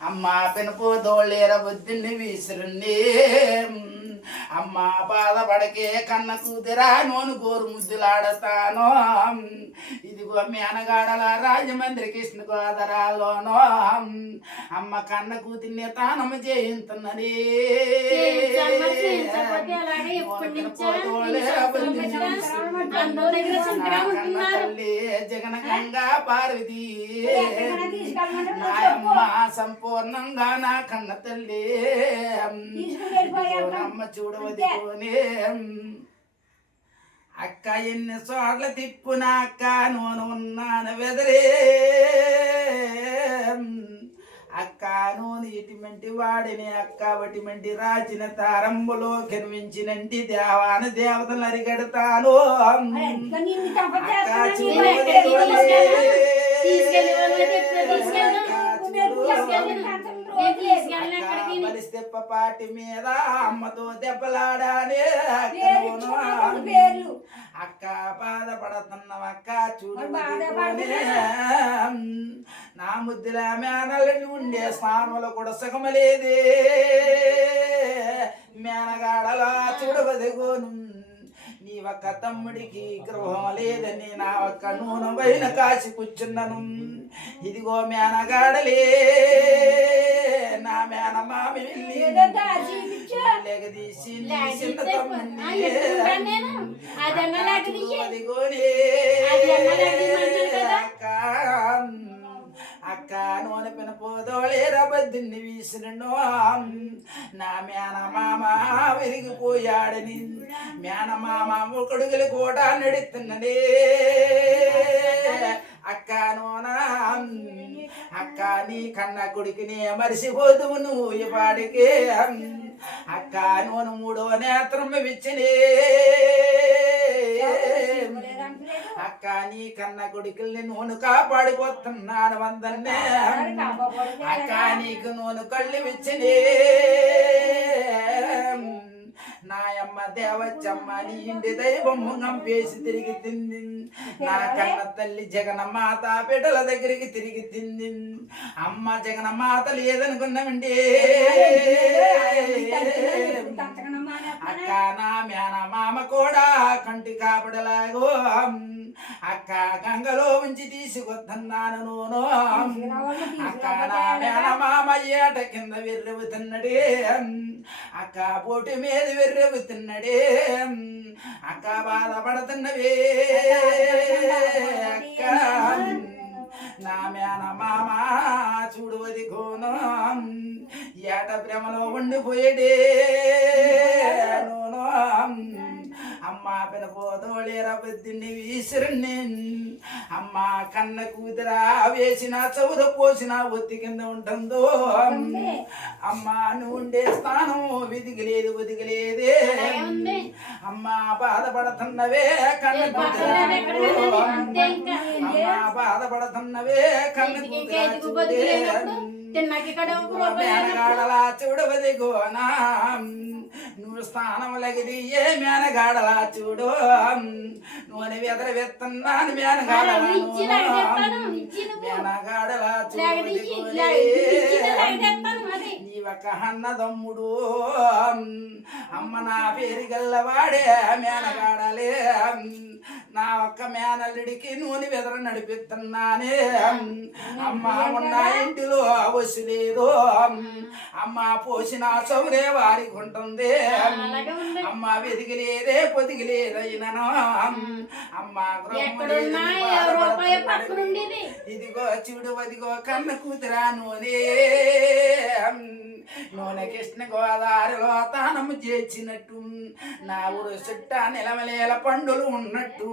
అమ్మ పెనుపోదోళ్ళేర బుద్ధిని విసురుండి అమ్మ బాధపడకే కన్న కూతురా నోను గోరు ముద్దులాడతాను. ఇదిగో మీ అనగాడల రాజమండ్రి కృష్ణ గోదరాలోనో అమ్మ కన్న కూతుర్ని తానమ్మ చేయించున్నది. జగన గంగా పార్వతి నాయమ్మ సంపూర్ణంగా నా కన్న తల్లి అమ్మ చూడవదికోనే అక్క ఎన్ని చోట్ల తిప్పున అక్క నూనె ఉన్నాను వెదరే అక్క నూనె ఇటువంటి వాడిని అక్క వటిమంటి రాచిన తారంబులో కెనివించినంటి దేవాన దేవతలు అరిగడతాను. అక్క పాటి మీద అమ్మతో దెబ్బలాడానే అక్క బాధపడుతున్నావు అక్క చూడు నా ముద్దుల మేనల్ని ఉండే స్థానంలో కూడా సుఖమలేదే మేనగాడలా చూడబదిగోను నీ ఒక్క తమ్ముడికి గృహం లేదని నా ఒక్క నూనె పైన కాసి కూర్చున్నాను. ఇదిగో మేనగాడలే నా మేనమామి లెగదీసి చిన్న తమ్ముడిని అక్క నూనె పినపోదోళేరా బద్దిని వీసినో నా మేనమామ విరిగిపోయాడని మేనమామ ఒకడుగులు కూడా నడుతున్నదే. అక్క నూనె అక్క నీ కన్న కొడుకునే మరిసిపోదువు నువ్వు ఇవాడికి అక్క నూనె మూడో నేత్రం విచ్చినే అక్క నీ కన్న కొడుకుల్ని నూనె కాపాడిపోతున్నాను వందన్నే అక్క నీకు నూనె కళ్ళు విచ్చినే నాయమ్మ దేవచ్చమ్మ నీ ఇంటి దైవం గంపేసి తిరిగి తింది. నా కన్న తల్లి జగనమాత బిడ్డల దగ్గరికి తిరిగి తింది. అమ్మ జగనమాత లేదనుకున్నామండి అక్క నా మేనమామ కూడా కంటి కాపడలాగో అక్క గంగలో ఉంచి తీసుకొస్తున్నాను నూనె అక్క నా మేనమామ ఏట కింద వెర్రెవుతున్నడే అక్క పోటీ మీద వెర్రెవుతున్నడే అక్క బాధపడుతున్నవే అక్క నా మేనమామ చూడువది కోను ఏట ప్రేమలో ఉండిపోయేడే నూనె అమ్మ పినపోదోళేరా బుద్ధిని వీసురుణ్ణి అమ్మ కన్న కూతురా వేసిన చౌద పోసిన ఒత్తి కింద ఉంటుందో అమ్మ నువ్వు ఉండే స్థానం వెదిగలేదు ఒదిగలేదే అమ్మ బాధపడుతున్నవే కన్న కూతురా అమ్మ బాధపడుతున్నవే కన్న కూతురా మేనగాడలా చూడవది గోనా నువ్వు స్థానం లగిది ఏ మేనగాడలా చూడు నూనె వెదర వెత్తన్నాను మేనగాడలా మేనగాడలా చూడవది నీ ఒక అన్నదమ్ముడు అమ్మ నా పేరు గల్లవాడే మేనగాడలే నా ఒక్క మేనల్లుడికి నూనె వెదర నడిపిస్తున్నానే అమ్మ ఉన్న ఇంటిలో వసులేదు అమ్మ పోసిన సౌరే వారికి ఉంటుంది అమ్మ వెదిగిలేదే పొదిగిలేదైనను అమ్మ ఇదిగో చూడు వదిగో కన్న కూతురా నూనె నూనె కృష్ణ గోదావరిలో తానము చేర్చినట్టు నా ఊరు చుట్టా నిలవలేల పండులు ఉన్నట్టు